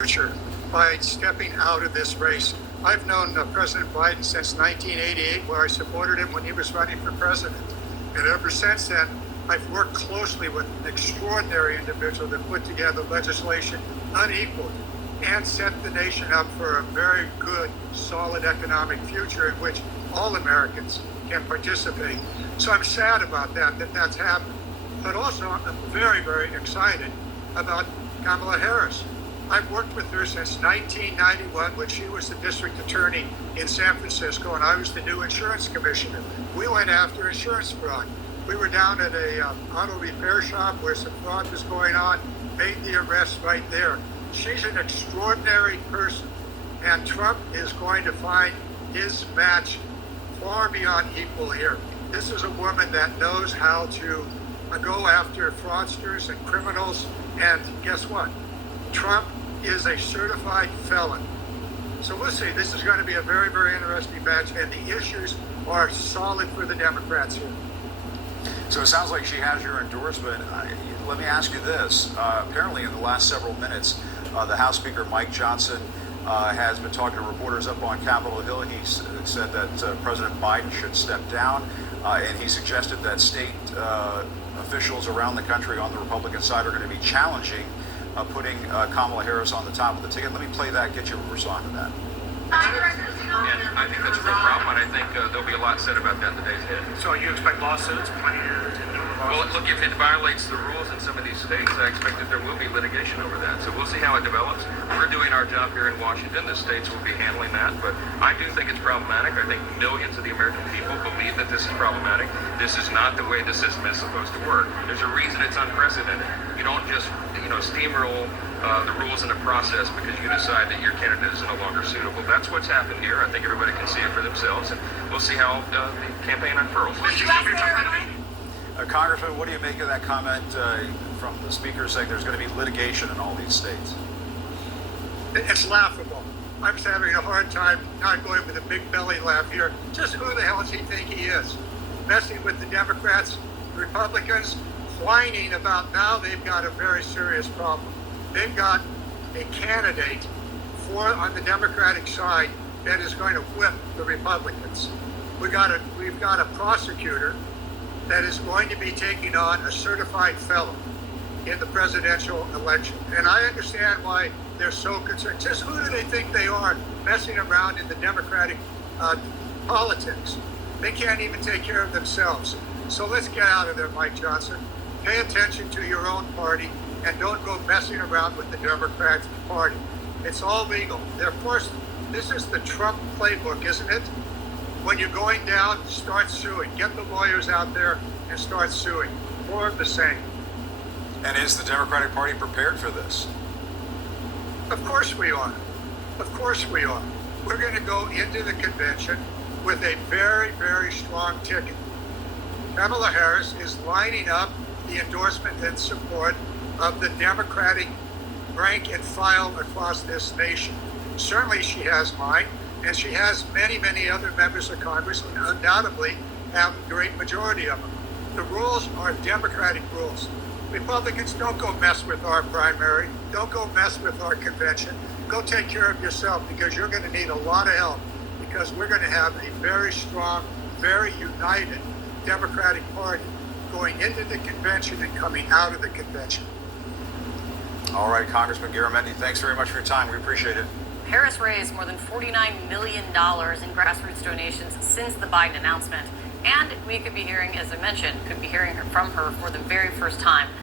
future by stepping out of this race. I've known President Biden since 1988, where I supported him when he was running for president. And ever since then, I've worked closely with an extraordinary individual that put together legislation unequaled and set the nation up for a very good, solid economic future in which all Americans can participate. So I'm sad about that's happened. But also, I'm very, very excited about Kamala Harris. I've worked with her since 1991 when she was the district attorney in San Francisco and I was the new insurance commissioner. We went after insurance fraud. We were down at a auto repair shop where some fraud was going on, made the arrest right there. She's an extraordinary person, and Trump is going to find his match far beyond equal here. This is a woman that knows how to go after fraudsters and criminals, and guess what? Trump is a certified felon. So we'll see. This is going to be a very, very interesting match, and the issues are solid for the Democrats here. So it sounds like she has your endorsement. Let me ask you this. Apparently in the last several minutes, the House Speaker Mike Johnson has been talking to reporters up on Capitol Hill. He said that President Biden should step down, and he suggested that state officials around the country on the Republican side are going to be challenging putting Kamala Harris on the top of the ticket. Let me play that, get you to respond to that. And I think that's a real problem, and I think there'll be a lot said about that in the days ahead. So you expect lawsuits, plenty of Well, lawsuits? look, if it violates the rules in some of these states, I expect that there will be litigation over that. So we'll see how it develops. We're doing our job here in Washington. The states will be handling that, but I do think it's problematic. I think millions of the American people believe that this is problematic. This is not the way the system is supposed to work. There's a reason it's unprecedented. You don't just, steamroll the rules in a process because you decide that your candidate is no longer suitable. That's what's happened here. I think everybody can see it for themselves, and we'll see how the campaign unfurls. Congressman, what do you make of that comment from the speaker saying there's going to be litigation in all these states? It's laughable. I'm just having a hard time not going with a big belly laugh here. Just who the hell does he think he is? Messing with the Democrats, Republicans, whining about now they've got a very serious problem. They've got a candidate on the Democratic side that is going to whip the Republicans. We've got a prosecutor that is going to be taking on a certified felon in the presidential election. And I understand why they're so concerned. Just who do they think they are messing around in the Democratic politics? They can't even take care of themselves. So let's get out of there, Mike Johnson. Pay attention to your own party and don't go messing around with the Democratic Party. It's all legal. This is the Trump playbook, isn't it? When you're going down, start suing. Get the lawyers out there and start suing. More of the same. And is the Democratic Party prepared for this? Of course we are. Of course we are. We're going to go into the convention with a very, very strong ticket. Kamala Harris is lining up the endorsement and support of the Democratic rank and file across this nation. Certainly she has mine, and she has many, many other members of Congress, and undoubtedly have a great majority of them. The rules are Democratic rules. Republicans, don't go mess with our primary. Don't go mess with our convention. Go take care of yourself, because you're going to need a lot of help, because we're going to have a very strong, very united Democratic Party going into the convention and coming out of the convention. All right, Congressman Garamendi, thanks very much for your time. We appreciate it. Harris raised more than $49 million in grassroots donations since the Biden announcement. And we could be hearing, as I mentioned, from her for the very first time.